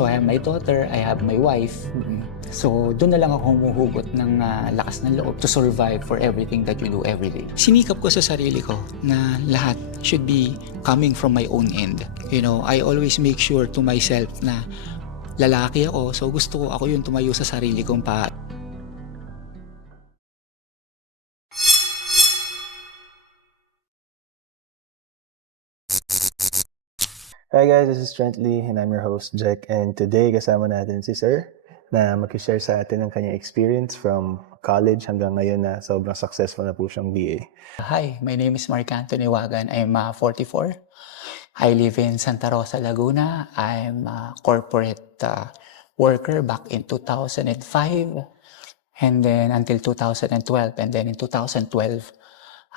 So I have my daughter, I have my wife. So doon na lang ako humuhugot ng lakas ng loob to survive for everything that you do every day. Sinikap ko sa sarili ko na lahat should be coming from my own end. You know, I always make sure to myself na lalaki ako, so gusto ko ako yung tumayo sa sarili kong paa. Hi guys, this is Trent Lee and I'm your host, Jack. And today kasama natin si Sir na mag-share sa atin ng kanyang experience from college hanggang ngayon na sobrang successful na po siyang BA. Hi, my name is Mark Anthony Wagan. I'm 44. I live in Santa Rosa, Laguna. I'm a corporate worker back in 2005 and then until 2012. And then in 2012,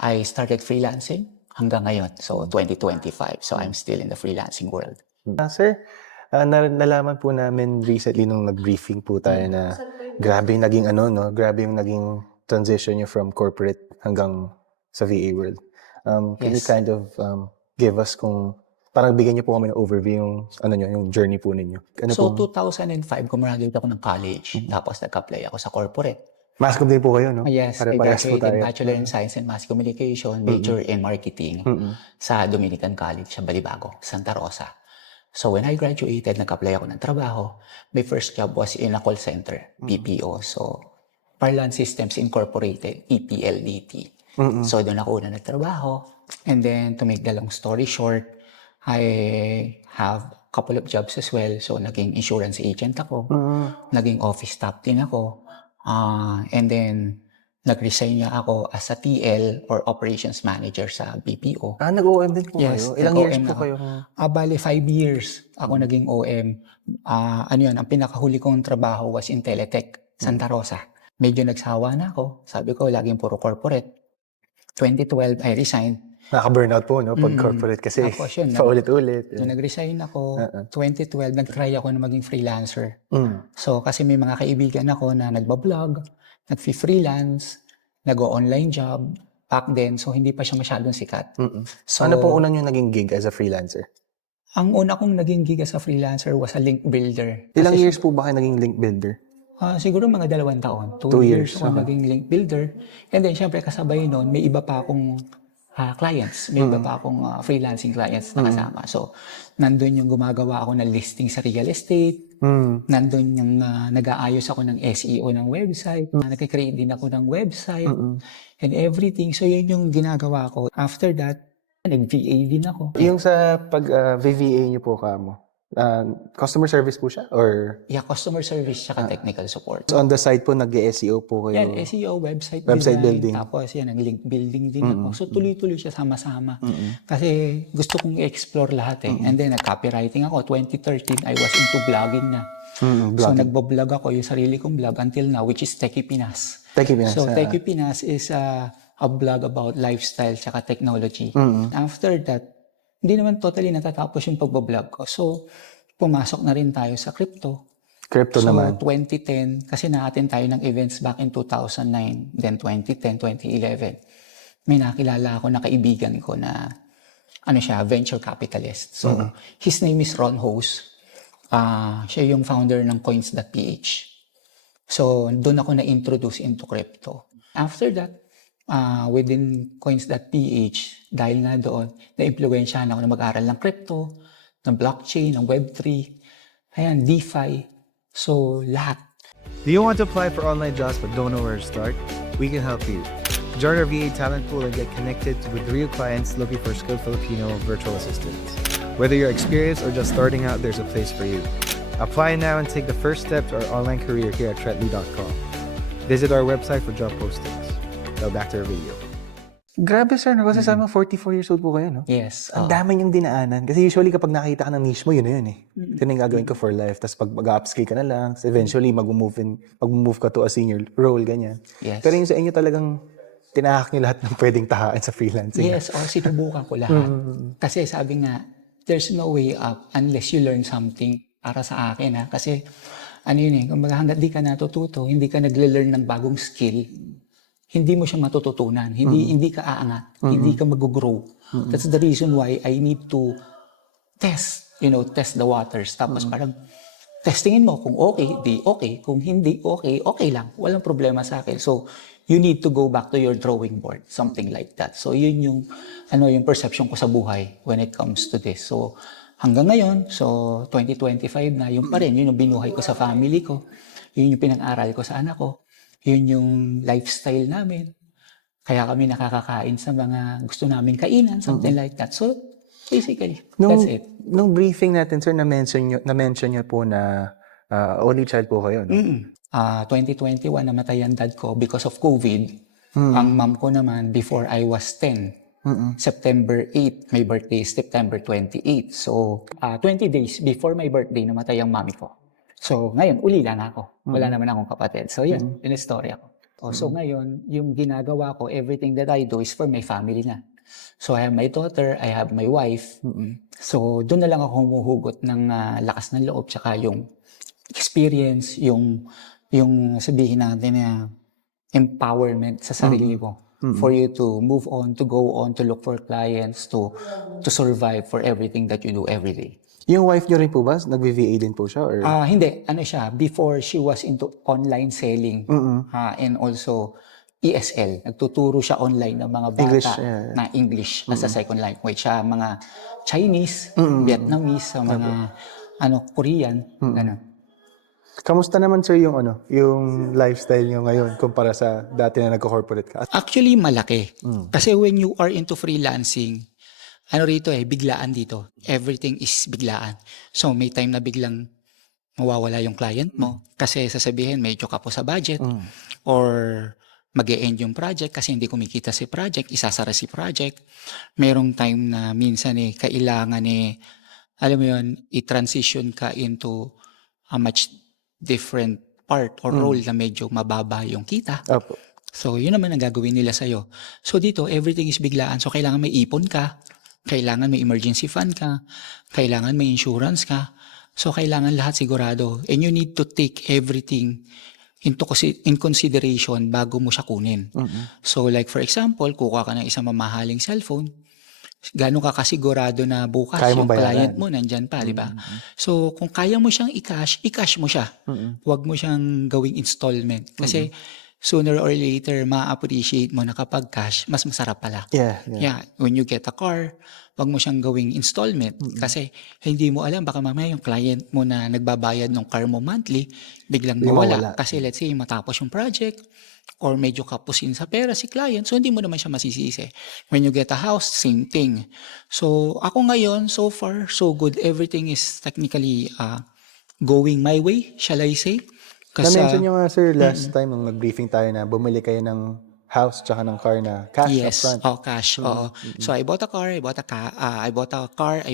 I started freelancing hanggang ngayon. So 2025. So I'm still in the freelancing world. Sir, nalaman po namin recently nung nag-briefing po tayo na grabe yung naging grabe yung naging transition niyo from corporate hanggang sa VA world. Can you Yes. kind of give us parang bigyan niyo po kami ng overview yung journey po ninyo? So 2005, gumraduate ako ng college. Tapos nag-apply ako sa corporate. Mass comm din po kayo, no? Yes, I Pare-parehas po graduated tayo. Bachelor in Science and Mass Communication, major in Marketing sa Dominican College sa Balibago, Santa Rosa. So when I graduated, nag-apply ako ng trabaho. My first job was in a call center, BPO. So Parlan Systems Incorporated, EPLDT. So doon ako una nagtrabaho. And then to make the long story short, I have a couple of jobs as well. So naging insurance agent ako, naging office staff din ako. And then, nag-resign nga ako as a TL or operations manager sa BPO. Nag-OM din po Yes, kayo? Ilang years nag-OM po ako. kayo? Bali, 5 years ako naging OM. Ang pinakahuli kong trabaho was in Teletech, Santa Rosa. Medyo nagsawa na ako. Sabi ko, laging puro corporate. 2012, I resigned. Nakaka-burnout po, no? Pag corporate kasi Tapos yun, paulit-ulit. nung nag-resign ako, 2012, nag-try ako na maging freelancer. So, kasi may mga kaibigan ako na nagbablog, nag-freelance, nag-online job back then. So, hindi pa siya masyadong sikat. So, Ano pong una nyo naging gig as a freelancer? ang una kong naging gig as a freelancer was a link builder. Ilang years po ba kayo naging link builder? Siguro mga 2 taon. 2 years ako naging link builder. And then, syempre, kasabay nun, may iba pa akong clients. May iba pa akong freelancing clients na kasama. So, nandun yung gumagawa ako ng listing sa real estate. Nandun yung nag-aayos ako ng SEO ng website. Nag-create din ako ng website. And everything. So, yun yung ginagawa ko. After that, nag-VA din ako. Yung sa pag-VVA nyo po kamo, customer service po siya? Or Yeah, customer service tsaka technical support. so on the side po, nag-SEO po kayo? Yan, SEO, website Website design, building. tapos yan, ang link building din ako. So tuloy-tuloy siya sama-sama. Kasi gusto kong i-explore lahat eh. And then nag-copywriting ako. 2013, I was into blogging na. So nagbo-blog ako, yung sarili kong blog until now, which is Techie Pinas. Techie Pinas. So Techie Pinas is a blog about lifestyle tsaka technology. After that, hindi naman totally natatapos yung pagbo-blog ko. So, pumasok na rin tayo sa crypto. Crypto So, naman. 2010, kasi na-attend tayo ng events back in 2009, then 2010, 2011. May nakilala ako na kaibigan ko na, siya, venture capitalist. So, his name is Ron Hose. Siya yung founder ng Coins.ph. So, doon ako na-introduce into crypto. After that, within Coins.ph, dahil nga doon, na-impluwensyahan ako na mag-aral ng crypto, ng blockchain, ng Web3, ayan, DeFi, so lahat. Do you want to apply for online jobs but don't know where to start? We can help you. Join our VA talent pool and get connected with real clients looking for skilled Filipino virtual assistants. Whether you're experienced or just starting out, there's a place for you. Apply now and take the first step to our online career here at Tretley.com. Visit our website for job postings. Now back to our video. Grabe sir, no? Kasi sabi mo 44 years old po kayo, no? Yes. Ang dami niyong dinaanan. Kasi usually kapag nakita ka ng niche mo, yun na yun eh. Ito na yung gagawin ko for life. Tapos pag mag-upskill ka na lang, eventually mag-move ka to a senior role, ganyan. Yes. Pero yung sa inyo talagang tinahak niyo lahat ng pwedeng tahaan sa freelancing. Yes, sinubukan ko lahat. Kasi sabi nga, there's no way up unless you learn something para sa akin. Kasi, kumbaga hanggat di ka natututo, hindi ka nagle-learn ng bagong skill, hindi mo siya matututunan. Hindi ka aangat. Hindi ka mag-grow. That's the reason why I need to test the waters. Tapos parang testingin mo kung okay, di okay. Kung hindi okay, okay lang. Walang problema sa akin. So, you need to go back to your drawing board. Something like that. So, yun yung, yung perception ko sa buhay when it comes to this. So, hanggang ngayon, so 2025 na, yun pa rin. Yun yung binuhay ko sa family ko. Yun yung pinag-aral ko sa anak ko. Yun yung lifestyle namin. Kaya kami nakakakain sa mga gusto namin kainan, something like that. So, basically, that's it. Nung briefing natin, sir, na-mention nyo po na only child po kayo, no? 2021, namatay ang dad ko because of COVID. Ang mom ko naman, before I was 10, September 8, my birthday is September 28. So, 20 days before my birthday, namatay ang mami ko. So, ngayon, uli lang ako. Wala naman akong kapatid. So, yun, yun yung story ako. So, ngayon, yung ginagawa ko, everything that I do is for my family na. So, I have my daughter, I have my wife. So, doon na lang ako humuhugot ng lakas ng loob, tsaka yung experience, yung sabihin natin na empowerment sa sarili mo. For you to move on, to go on, to look for clients, to survive for everything that you do every day. Yung wife nyo rin po ba? Nag-VA din po siya? Or? Hindi. Ano siya, before she was into online selling and also ESL. Nagtuturo siya online ng mga bata English, na English as a second language. Siya mga Chinese, Vietnamese, sa mga Korean. Ganun. Kamusta naman, sir, yung lifestyle nyo ngayon kumpara sa dati na nagko-corporate ka? Actually, malaki. Kasi when you are into freelancing, biglaan dito. Everything is biglaan. So, may time na biglang mawawala yung client mo kasi sasabihin medyo ka po sa budget or mag-e-end yung project kasi hindi kumikita si project, isasara si project. Merong time na minsan kailangan alam mo yun, i-transition ka into a much different part or role na medyo mababa yung kita. Opo. So, yun naman ang gagawin nila sa'yo. So, dito, everything is biglaan. So, kailangan may ipon ka, kailangan may emergency fund ka, kailangan may insurance ka. So, kailangan lahat sigurado. And you need to take everything in consideration bago mo siya kunin. So, like for example, kukuha ka ng isang mamahaling cellphone, gano'n ka kasigurado na bukas Kaya mo yung bayaran. client mo nandyan pa, di ba? So, kung kaya mo siyang i-cash mo siya. Huwag mo siyang gawing installment. Kasi, sooner or later, ma-appreciate mo na kapag cash, mas masarap pala. Yeah, when you get a car, wag mo siyang gawing installment. Kasi hindi mo alam, baka mamaya yung client mo na nagbabayad ng car mo monthly, biglang mawala. Kasi let's say, matapos yung project, or medyo kapusin sa pera si client, so hindi mo naman siya masisisi. When you get a house, same thing. So, ako ngayon, so far, so good. Everything is technically going my way, shall I say. Na-mention nyo nga, sir, last time nung nag-briefing tayo na bumili kayo ng house tsaka ng car na cash upfront. Cash. Oo. So I bought a car, I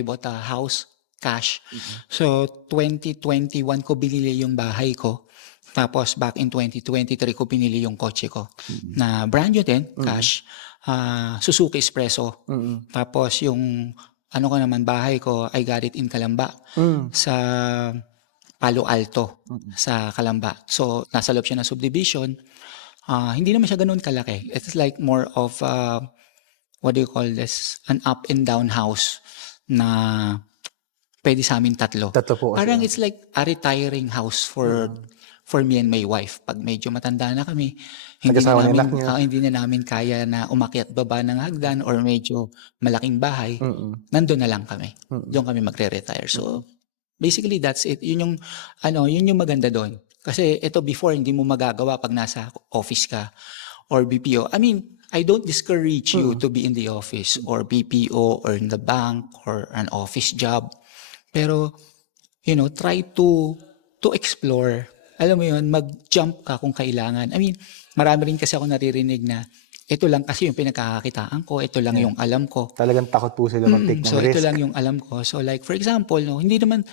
bought a house, cash. So 2021 ko binili yung bahay ko. Tapos back in 2023 ko binili yung kotse ko. Na brand new din, cash. Suzuki Espresso. Tapos yung bahay ko, I got it in Calamba. Sa Palo Alto sa Calamba. So, nasa loob siya ng subdivision. Hindi naman siya ganun kalaki. It's like more of, what do you call this? An up and down house na pwede sa amin tatlo. Tatlo po kasi. Parang it's like a retiring house for me and my wife. Pag medyo matanda na kami, hindi na namin kaya na umakyat baba ng hagdan or medyo malaking bahay, nandun na lang kami. Doon kami magre-retire. So, basically, that's it. Yun yung maganda doon. Kasi ito before, hindi mo magagawa pag nasa office ka or BPO. I mean, I don't discourage you to be in the office or BPO or in the bank or an office job. Pero, try to explore. Alam mo yun, mag-jump ka kung kailangan. I mean, marami rin kasi ako naririnig na ito lang kasi yung pinagkakakitaan ko, ito lang yung alam ko. Talagang takot po sila mag-take ng So risk. ito lang yung alam ko. So like for example, hindi naman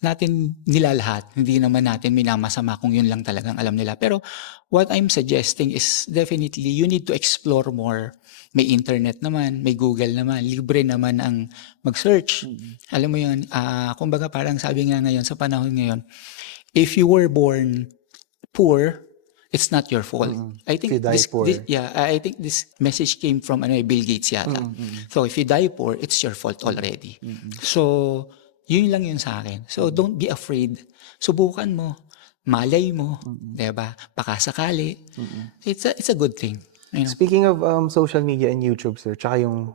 natin nilalahat, hindi naman natin minamasama kung yun lang talagang alam nila. Pero what I'm suggesting is definitely you need to explore more. May internet naman, may Google naman, libre naman ang mag-search. Alam mo yun, kumbaga parang sabi nga ngayon sa panahon ngayon, if you were born poor, it's not your fault. I think I think this message came from Bill Gates yata. So if you die poor, it's your fault already. So Yun lang yun sa akin. So, don't be afraid. Subukan mo. Malay mo. 'Di ba? Pakasakali. It's a good thing. You know? Speaking of social media and YouTube, sir, tsaka yung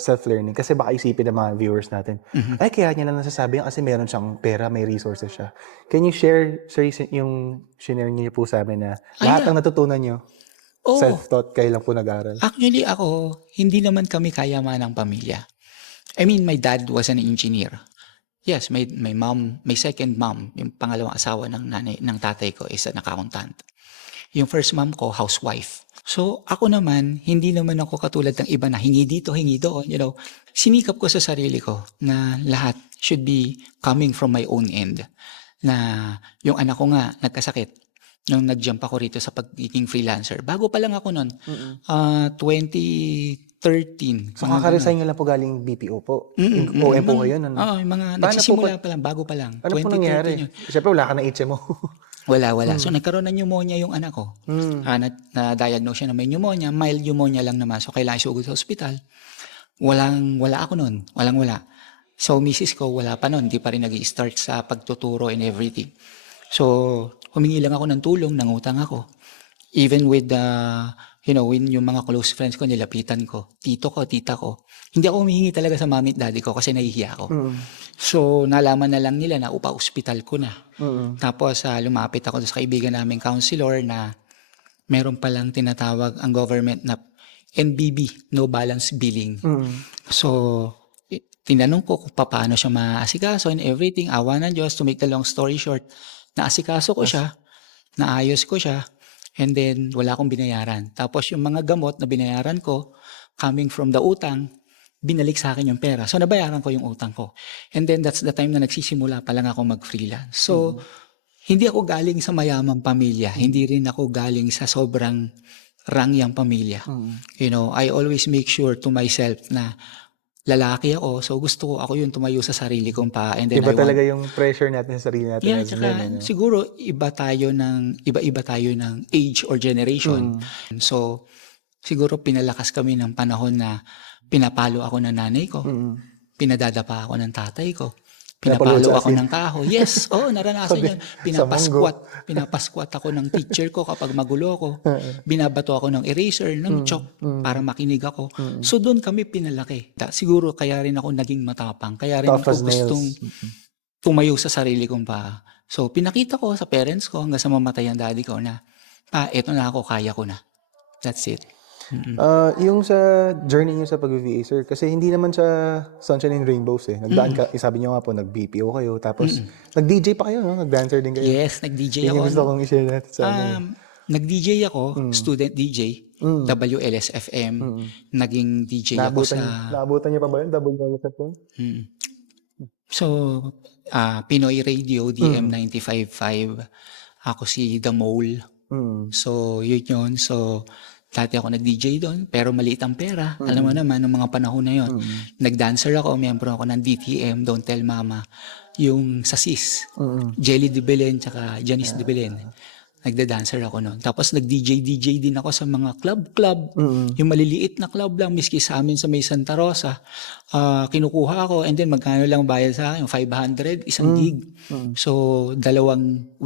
self-learning, kasi baka isipin ng mga viewers natin, ay, kaya niya lang nasasabi yan kasi meron siyang pera, may resources siya. Can you share, sir, yung share niyo po sa amin na lahat ng natutunan niyo, Oo. self-taught, kayo lang po nag-aral? Actually, ako, hindi naman kami kayaman ng pamilya. I mean, my dad was an engineer. Yes, my mom, my second mom, yung pangalawang asawa ng tatay ko is an accountant. Yung first mom ko, housewife. So, ako naman, hindi naman ako katulad ng iba na hingi dito, hingi doon, you know. Sinikap ko sa sarili ko na lahat should be coming from my own end. Na yung anak ko nga, nagkasakit. Nung nag-jump ako rito sa pagiging freelancer. Bago pa lang ako nun. 2013. So, kaka-resign nyo lang po galing BPO po? OM po kayo? Oo, yung mga nagsisimula pa lang, bago pa lang. Ano po nangyari? Siyempre, wala ka na HMO. Wala. So, nagkaroon ng pneumonia yung anak ko. Na-diagnose siya na may pneumonia, mild pneumonia lang naman. So, kailangan sugod sa ospital. Wala ako nun. Wala. So, misis ko, wala pa nun. Hindi pa rin nag-i-start sa pagtuturo and everything. So, humingi lang ako ng tulong, nangutang ako. Even with when yung mga close friends ko, nilapitan ko. Tito ko, tita ko. Hindi ako humihingi talaga sa mami at daddy ko kasi nahihiya ako. So, nalaman na lang nila na upa-hospital ko na. Tapos, lumapit ako sa kaibigan naming counselor na meron palang tinatawag ang government na NBB, No Balance Billing. So, tinanong ko kung paano siya maasikaso and everything. Awa ng Diyos, to make the long story short, naasikaso ko siya, naayos ko siya, and then wala akong binayaran. Tapos yung mga gamot na binayaran ko, coming from the utang, binalik sa akin yung pera. So nabayaran ko yung utang ko. And then that's the time na nagsisimula pa lang ako mag-freelance. So hindi ako galing sa mayamang pamilya. Hindi rin ako galing sa sobrang rangyang pamilya. You know, I always make sure to myself na lalaki ako, so gusto ko ako yung tumayo sa sarili kong paa. And then Iba talaga yung pressure natin sa sarili natin. Yeah, as tsaka men, siguro iba tayo ng age or generation. So, siguro pinalakas kami ng panahon na pinapalo ako ng nanay ko. Pinadadapa ako ng tatay ko. Pinapalo ako ng kahoy. Yes, naranasan yun. Pinapasquat ako ng teacher ko kapag magulo ako. Binabato ako ng eraser, ng chalk para makinig ako. So doon kami pinalaki. Siguro kaya rin ako naging matapang. Kaya rin ako gustong tumayo sa sarili kong paa. So pinakita ko sa parents ko hanggang sa mamatay ang daddy ko na, eto na ako, kaya ko na. That's it. Yung sa journey niyo sa pag-VA, sir, kasi hindi naman sa sunshine and rainbows eh. Nagdaan ka, sabi niyo nga po, nag-BPO kayo, tapos nag-DJ pa kayo, no? Nag-dancer din kayo. Yes, nag-DJ Yun ako. yung gusto kong i-share natin sa amin. Nag-DJ ako, student DJ, WLSFM. Naging DJ ako sa... Naabutan niyo pa ba yun? WLSFM? So, Pinoy Radio, DM95.5. Ako si The Mole. So, yun. So, dati ako nag-DJ doon, pero maliit ang pera. Alam mo naman, ng mga panahon na yun. Nag-dancer ako, miyembro ako ng DTM, Don't Tell Mama. Yung sa SIS, Jelly de Belen, tsaka Janice de Belen. Nagda-dancer ako noon. Tapos nag-DJ din ako sa mga club. Yung maliliit na club lang, miski sa amin sa may Santa Rosa. Kinukuha ako, and then magkano lang bayad sa akin? 500, isang gig. So, 2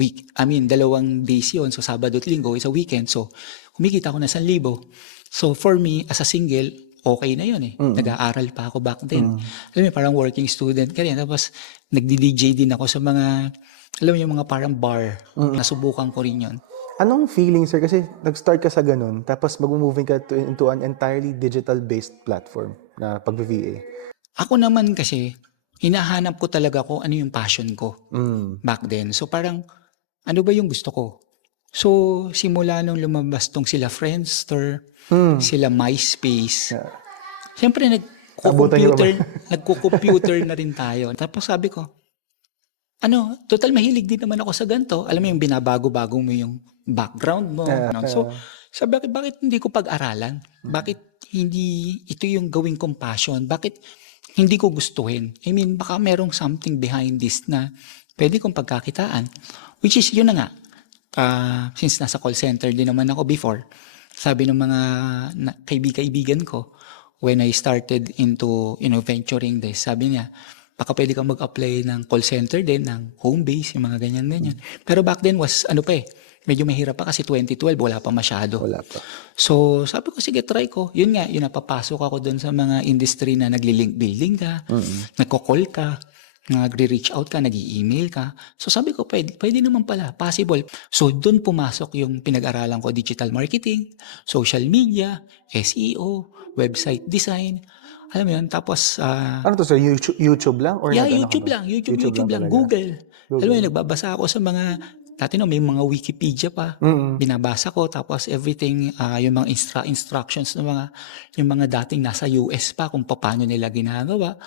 days yun. So, Sabado at Linggo, is a weekend. So, kumikita ako na 1,000. So, for me, as a single, okay na yun eh. Nag-aaral pa ako back then. Alam mo, parang working student ka rin. Tapos, nagdi-DJ din ako sa mga, alam mo yung mga parang bar. Nasubukan ko rin yun. Anong feeling, sir? Kasi nag-start ka sa ganun, tapos mag-moving ka into an entirely digital-based platform na pag-VA. Ako naman kasi, hinahanap ko talaga ko ano yung passion ko back then. So, parang, ano ba yung gusto ko? So, simula nung lumabas tong sila Friendster, sila MySpace. Siyempre, nagko-computer na rin tayo. Tapos sabi ko, total mahilig din naman ako sa ganito. Alam mo yung binabago-bago mo yung background mo. So, sabi ko, bakit hindi ko pag-aralan? Bakit hindi ito yung gawing kong passion? Bakit hindi ko gustuhin? I mean, baka merong something behind this na pwede kong pagkakitaan. Which is, yun na nga. Since nasa call center din naman ako before, sabi ng mga kaibigan ko, when I started into venturing this, sabi niya, Baka pwede kang mag-apply ng call center din, ng home base, yung mga ganyan-ganyan. Pero back then was, medyo mahirap pa kasi 2012, wala pa masyado. Wala pa. So, sabi ko, sige, try ko. Yun nga, yun napapasok ako dun sa mga industry na nagli-link building ka, nagko-call ka, nagre-reach out ka, nag-i-email ka. So, sabi ko, pwede naman pala, possible. So, dun pumasok yung pinag-aralan ko, digital marketing, social media, SEO, website design. Alam mo yun, tapos... Ano to sir? YouTube lang? Or Yeah, nag-ano ka YouTube ba? lang. YouTube lang. talaga? Google. Alam mo yun, nagbabasa ako sa mga, dati may mga Wikipedia pa. Binabasa ko, tapos everything, yung mga instructions ng yung mga dating nasa US pa, kung paano nila ginagawa.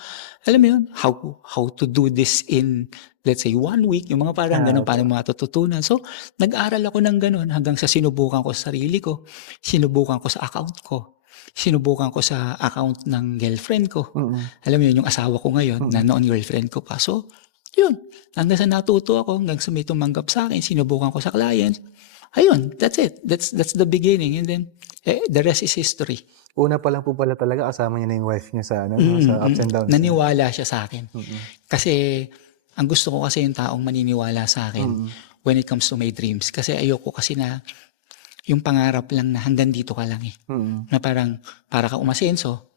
Alam mo yun, how to do this in, let's say, 1 week, yung mga parang ganun, paano matututunan. So, nag-aral ako ng ganun hanggang sa sinubukan ko sa sarili ko, sinubukan ko sa account ko. Sinubukan ko sa account ng girlfriend ko. Alam mo yun, yung asawa ko ngayon, na noon girlfriend ko pa. So, yun. Hanggang sa natuto ako, hanggang sa may tumanggap sa akin, sinubukan ko sa client. Ayun, that's it. That's the beginning. And then, the rest is history. Una pa lang po pala talaga, kasama niya na yung wife niya sa, sa ups and downs. Naniwala siya sa akin. Kasi, ang gusto ko kasi yung taong maniniwala sa akin when it comes to my dreams. Kasi ayoko kasi na yung pangarap lang na hanggang dito ka lang eh. Na parang, para ka umasenso,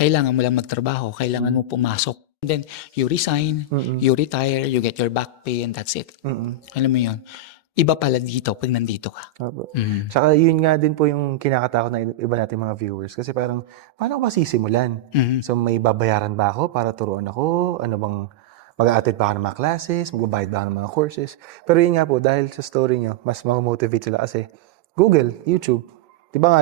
kailangan mo lang magtrabaho, kailangan mo pumasok. And then, you resign, you retire, you get your back pay, and that's it. Alam mo yun? Iba pala dito pag nandito ka. Tsaka yun nga din po yung kinakatakot na iba nating mga viewers. Kasi parang, paano ko masisimulan? So may babayaran ba ako para turuan ako? Ano bang, mag-a-attend ba ako ng mga classes? Magbabayad ba ako ng mga courses? Pero yun nga po, dahil sa story nyo, mas mag-motivate sila kasi Google, YouTube. Di ba nga,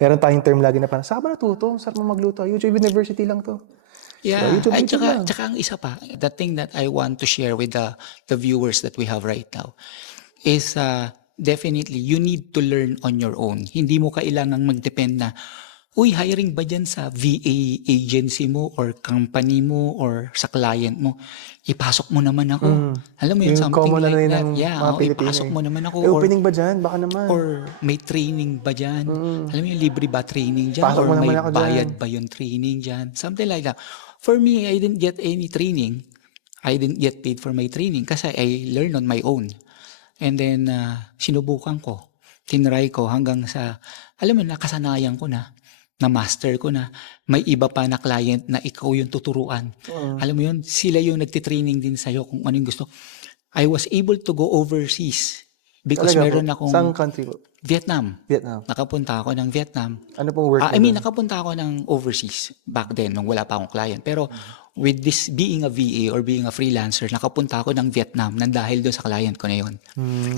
meron tayong term lagi na parang, saan ba natuto? Saan mo magluto? YouTube University lang to. Yeah, So, at YouTube lang. tsaka ang isa pa, the thing that I want to share with the viewers that we have right now is definitely you need to learn on your own. Hindi mo kailangang mag-depend na, uy, hiring ba dyan sa VA agency mo or company mo or sa client mo? Ipasok mo naman ako. Alam mo yun, Yung something common like ano yun that. ng Yeah, mga Pilipino ipasok mo naman ako. opening ba dyan? Baka naman. Or may training ba dyan? Alam mo yung libre ba training dyan? Pasok Or mo may naman ako bayad dyan. ba yung training dyan? Something like that. For me, I didn't get any training. I didn't get paid for my training kasi I learned on my own. And then, sinubukan ko. Tinry ko hanggang sa, alam mo, nakasanayan ko na master ko na, may iba pa na client na ikaw yung tuturuan. Alam mo yun, sila yung nagtitraining din sa'yo kung ano yung gusto. I was able to go overseas because Talaga meron po? akong Saan country po? Vietnam. Vietnam. Nakapunta ako ng Vietnam. Ano pong work I mo mean, doon? nakapunta ako ng overseas back then nung wala pa akong client. Pero with this being a VA or being a freelancer, nakapunta ako ng Vietnam nang dahil doon sa client ko na yun.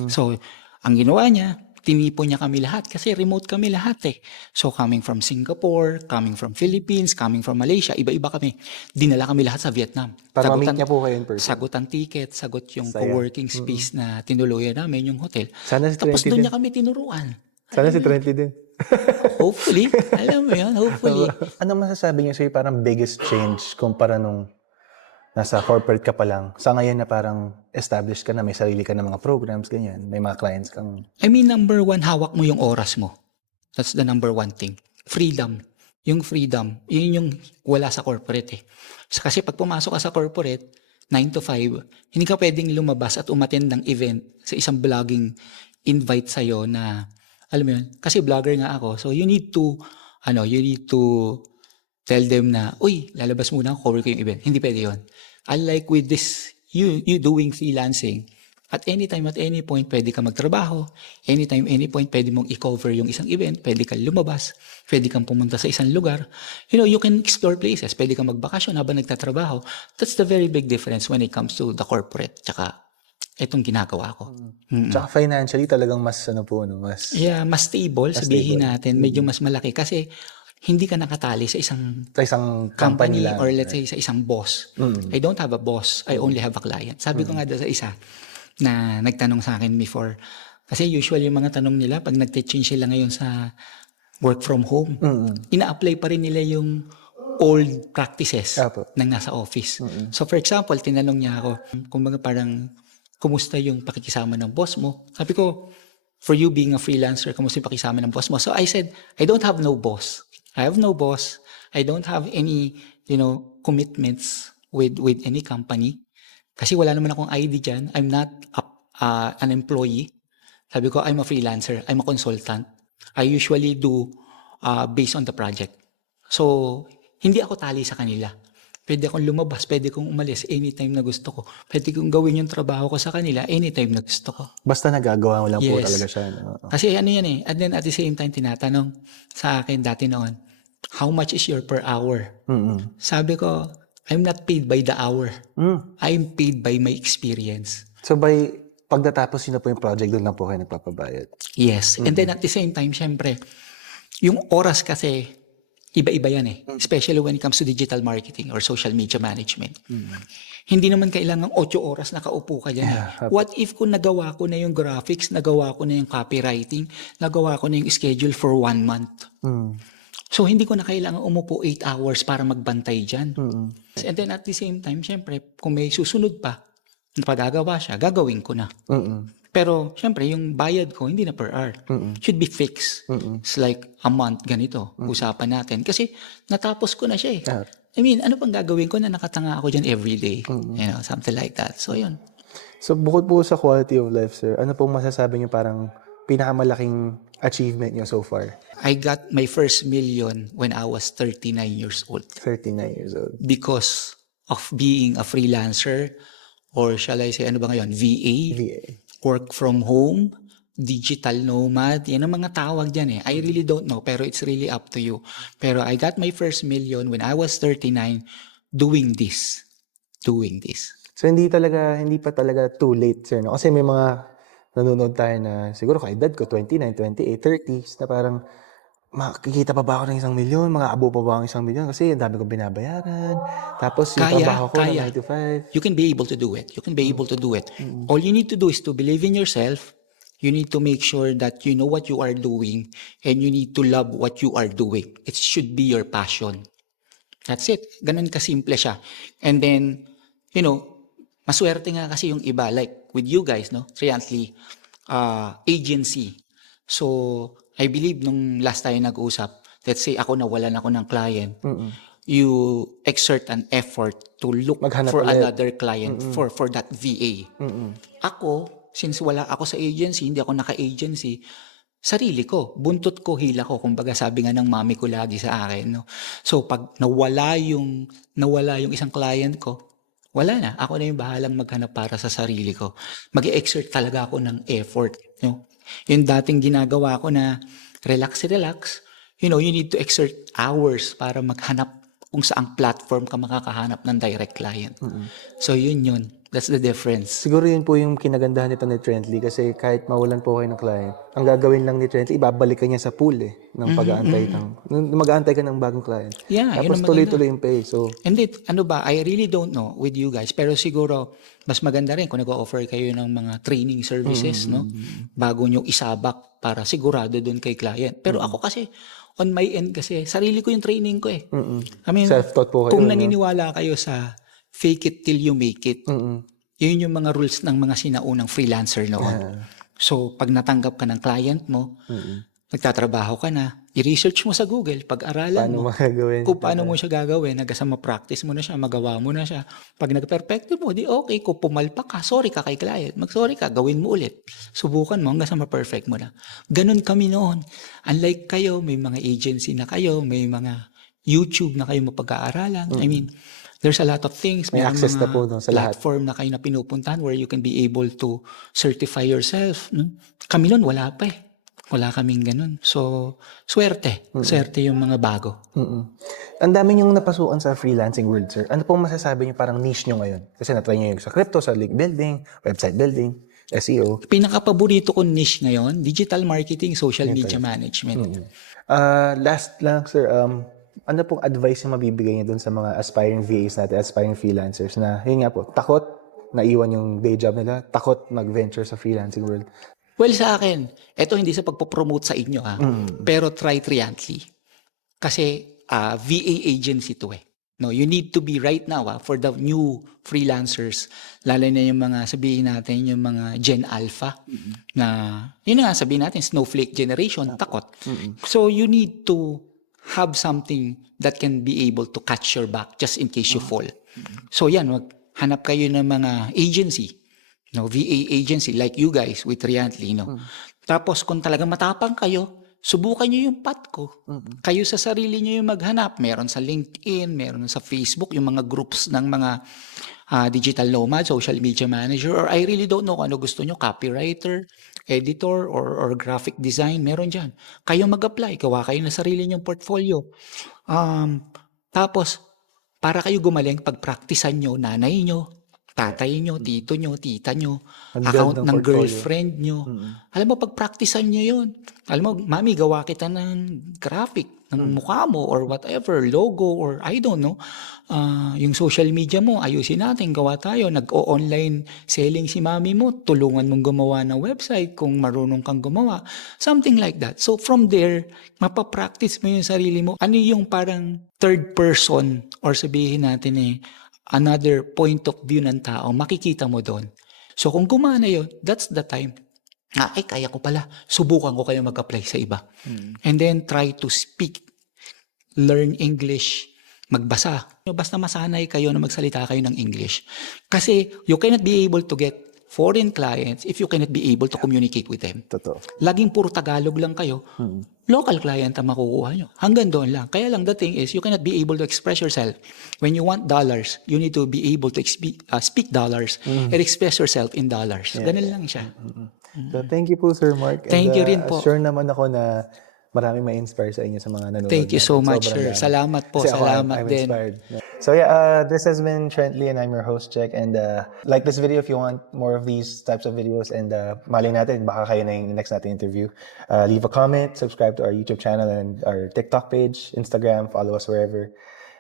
So, ang ginawa niya, tinipon niya kami lahat kasi remote kami lahat eh. So, coming from Singapore, coming from Philippines, coming from Malaysia, iba-iba kami. Dinala kami lahat sa Vietnam. Para ma-meet niya po kayo in person. Sagot ang ticket, sagot yung Saya. co-working space na tinuluyan namin, yung hotel. Sana si Tapos Trinity doon din. niya kami tinuruan. Sana si Trinity din. Hopefully. Alam mo yun, hopefully. Ano masasabi niyo sa'yo parang biggest change kumpara nung nasa corporate ka pa lang, sa ngayon na parang established ka na, may sarili ka na mga programs, ganyan, may mga clients kang... I mean, number one, hawak mo yung oras mo. That's the number one thing. Freedom. Yung freedom, yun yung wala sa corporate eh. Kasi pag pumasok ka sa corporate, 9 to 5, hindi ka pwedeng lumabas at umattend ng event sa isang vlogging invite sa'yo na, alam mo yun, kasi vlogger nga ako, so you need to tell them na, uy, lalabas muna ako, cover ko yung event. Hindi pwede yun. Unlike with this, you doing freelancing, at any time, at any point, pwede ka magtrabaho. Anytime, any point, pwede mong i-cover yung isang event. Pwede kang lumabas. Pwede kang pumunta sa isang lugar. You can explore places. Pwede kang magbakasyon habang nagtatrabaho. That's the very big difference when it comes to the corporate. Tsaka, itong ginagawa ko. Tsaka financially talagang mas mas... Yeah, mas stable, Mas sabihin stable. natin. Medyo mas malaki. Kasi, hindi ka nakatali sa isang Sa isang company lang. or let's say sa isang boss. I don't have a boss. I only have a client. Sabi ko nga doon sa isa na nagtanong sa akin before. Kasi usual yung mga tanong nila pag nag-change sila ngayon sa work from home. Ina-apply pa rin nila yung old practices Apo. ng nasa office. So for example, tinanong niya ako, kumbaga parang, kumusta yung pakikisama ng boss mo? Sabi ko, for you being a freelancer, kumusta yung pakikisama ng boss mo? So I said, I don't have no boss. I have no boss. I don't have any, commitments with any company. Kasi wala naman akong ID dyan. I'm not an employee. Sabi ko, I'm a freelancer. I'm a consultant. I usually do based on the project. So, hindi ako tali sa kanila. Pwede akong lumabas, pwede kong umalis anytime na gusto ko. Pwede kong gawin yung trabaho ko sa kanila anytime na gusto ko. Basta nagagawa mo lang po Yes. talaga siya. No? Kasi ano yan eh. And then at the same time, tinatanong sa akin dati noon, how much is your per hour? Sabi ko, I'm not paid by the hour. I'm paid by my experience. So by pagdatapos yun na po yung project, doon lang po kayo nagpapabayad. Yes. And then at the same time, syempre, yung oras kasi, iba-iba yan eh. Especially when it comes to digital marketing or social media management. Hindi naman kailangan 8 oras nakaupo ka dyan. What if kung nagawa ko na yung graphics, nagawa ko na yung copywriting, nagawa ko na yung schedule for 1 month. So, hindi ko na kailangan umupo 8 hours para magbantay dyan. And then at the same time, syempre, kung may susunod pa, pagagawa siya, gagawin ko na. Pero, syempre, yung bayad ko, hindi na per hour. Should be fixed. It's like a month, ganito. Usapan natin. Kasi, natapos ko na siya eh. I mean, ano pang gagawin ko na nakatanga ako dyan every day? You know, something like that. So, yun. So bukod po sa quality of life, sir, ano pong masasabi niyo parang pinakamalaking achievement niyo so far? I got my first million when I was 39 years old. 39 years old. Because of being a freelancer, or shall I say, ano ba ngayon? VA. Work from home, digital nomad, yan ang mga tawag dyan eh. I really don't know, pero it's really up to you. Pero I got my first million when I was 39 doing this. So hindi pa talaga too late, sir, no? Kasi may mga nanonood tayo na siguro kay edad ko 29, 28, 30s na parang makikita pa ba ako ng 1 milyon? Mga abo pa ba ang 1 milyon? Kasi ang dami kong binabayaran. Tapos yung trabaho ko na 9 to 5. You can be able to do it. All you need to do is to believe in yourself. You need to make sure that you know what you are doing and you need to love what you are doing. It should be your passion. That's it. Ganun kasimple siya. And then, you know, maswerte nga kasi yung iba. Like with you guys, no? Triantly, agency. So, I believe nung last tayo nag-usap, let's say ako nawalan ako ng client, you exert an effort to look Maghanap for ulit. another client for that VA. Ako, since wala ako sa agency, hindi ako naka-agency, sarili ko, buntot ko, hila ko, kumbaga sabi nga ng mami ko lagi sa akin. No? So pag nawala yung isang client ko, wala na. Ako na yung bahalang maghanap para sa sarili ko. Mag-exert talaga ako ng effort. No? Yung dating ginagawa ko na relax, you know, you need to exert hours para maghanap kung saang platform ka makakahanap ng direct client. So yun. That's the difference. Siguro yun po yung kinagandahan nito ni Trently kasi kahit mawalan po kayo ng client, ang gagawin lang ni Trently, ibabalik ka niya sa pool ng pag-aantay mag-aantay ka ng bagong client. Yeah, yun Tapos ang tuloy-tuloy yung pay. So, And ano ba, I really don't know with you guys, pero siguro mas maganda rin kung nag-offer kayo ng mga training services, no? Bago nyo isabak para sigurado dun kay client. Pero ako kasi, on my end kasi, sarili ko yung training ko eh. I mean, self-taught po kayo. kung naniniwala kayo sa fake it till you make it, yun yung mga rules ng mga sinaunang freelancer noon. So, pag natanggap ka ng client mo, nagtatrabaho ka na, i-research mo sa Google, pag-aralan mo, kung paano mo siya gagawin, hanggang sa ma-practice mo na siya, magawa mo na siya. Pag nag-perfecto mo, di okay, kung pumalpak ka, sorry ka kay client, mag-sorry ka, gawin mo ulit. Subukan mo hanggang sa ma-perfect mo na. Ganun kami noon. Unlike kayo, may mga agency na kayo, may mga YouTube na kayo mapag-aaralan. I mean, there's a lot of things. May access na po sa lahat. Platform na kayo na pinupuntahan where you can be able to certify yourself. No? Kami noon, wala pa eh. Wala kaming ganun. So, swerte. Swerte yung mga bago. Ang dami niyong napasukan sa freelancing world, sir. Ano pong masasabi niyo parang niche niyo ngayon? Kasi na-try niyo yung sa crypto, sa link building, website building, SEO. Pinaka-paborito kong niche ngayon, digital marketing, social media management. Last lang, sir. Ano pong advice yung mabibigay niyo dun sa mga aspiring VAs natin, aspiring freelancers na, yun nga po, takot na iwan yung day job nila, takot mag-venture sa freelancing world? Well, sa akin, eto hindi sa pagpo-promote sa inyo pero try Triantly. Kasi VA agency to eh. No, you need to be right now for the new freelancers, lalo na yung mga sabihin natin yung mga Gen Alpha na yun nga sabihin natin snowflake generation, takot. So you need to have something that can be able to catch your back just in case you fall. So yan, hanap kayo ng mga agency, VA agency like you guys with Riantly. Tapos kung talagang matapang kayo, subukan nyo yung path ko. Kayo sa sarili nyo yung maghanap. Meron sa LinkedIn, meron sa Facebook, yung mga groups ng mga digital nomad, social media manager, or I really don't know kung ano gusto nyo, copywriter, editor, or graphic design, meron dyan. Kayo mag-apply, gawa kayo na sarili nyong portfolio. Tapos, para kayo gumaling, pag-practicean nyo, nanay nyo, tatay nyo, tito nyo, tita nyo, Ang account ganda ng ng portfolio. girlfriend nyo. Alam mo, pag-practicean nyo yun. Alam mo, mami, gawa kita ng graphic, ng mukha mo, or whatever, logo, or I don't know. Yung social media mo, ayusin natin, gawa tayo. Nag-o-online selling si mami mo, tulungan mong gumawa ng website kung marunong kang gumawa. Something like that. So from there, mapapractice mo yung sarili mo. Ano yung parang third person, or sabihin natin another point of view ng tao, makikita mo doon. So kung gumana yun, that's the time. Kaya ko pala. Subukan ko kayo mag-apply sa iba. And then try to speak, learn English, magbasa. Basta masanay kayo na magsalita kayo ng English. Kasi you cannot be able to get foreign clients if you cannot be able to communicate with them. Totoo. Laging puro Tagalog lang kayo. Local client ang makukuha nyo. Hanggang doon lang. Kaya lang the thing is, you cannot be able to express yourself. When you want dollars, you need to be able to speak dollars and express yourself in dollars. Ganun lang siya. So, thank you po, Sir Mark. Thank you rin po. Sure naman ako na maraming ma-inspire sa inyo sa mga nanonood. Thank you so natin. much, Sobrang sir. dami. Salamat po. Kasi ako, Salamat I'm din. inspired. So this has been Trent Lee and I'm your host, Jack. And like this video if you want more of these types of videos. And mali natin, baka kayo na yung next natin interview. Leave a comment, subscribe to our YouTube channel and our TikTok page, Instagram, follow us wherever.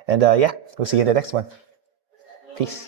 And we'll see you in the next one. Peace.